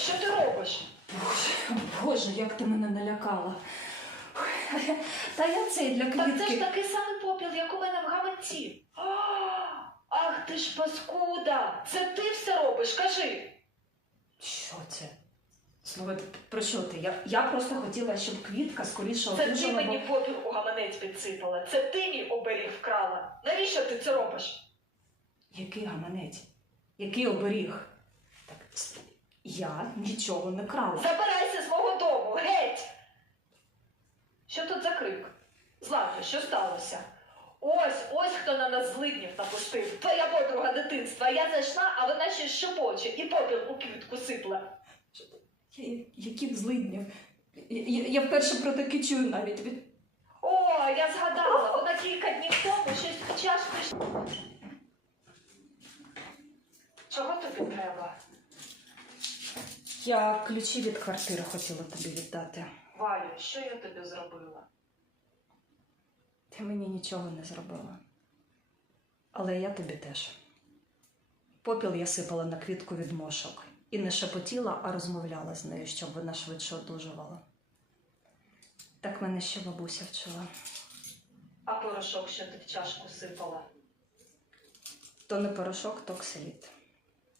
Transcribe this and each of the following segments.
Що ти робиш? Боже, Боже, як ти мене налякала. Ой, Та я цей для квітки. Так це ж такий самий попіл, як у мене в гаманці. А, Ах ти ж паскуда! Це ти все робиш, кажи. Що це? Слухай, про що ти? Я, я просто хотіла, щоб квітка скоріше Це ти одужала, мені попіл у гаманець підсипала. Це ти мій оберіг вкрала. Навіщо ти це робиш? Який гаманець? Який оберіг? Я нічого не крала. Забирайся з мого дому, геть! Що тут за крик? Злата, що сталося? Ось, ось хто на нас злиднів напустив. Твоя подруга дитинства. Я зайшла, а вона ще шепоче і попіл у квітку сипла. Я- Які злиднів? Я, я, я вперше про таке чую навіть від. О, я згадала, вона кілька днів тому щось в чашку. Чого тобі треба? Я ключі від квартири хотіла тобі віддати. Валю, що я тобі зробила? Ти мені нічого не зробила. Але я тобі теж. Попіл я сипала на квітку від мошок і не шепотіла, а розмовляла з нею, щоб вона швидше одужувала. Так мене ще бабуся вчила. А порошок, що ти в чашку сипала? То не порошок, то ксиліт.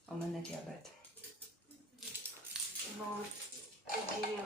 У мене діабет. Тоді.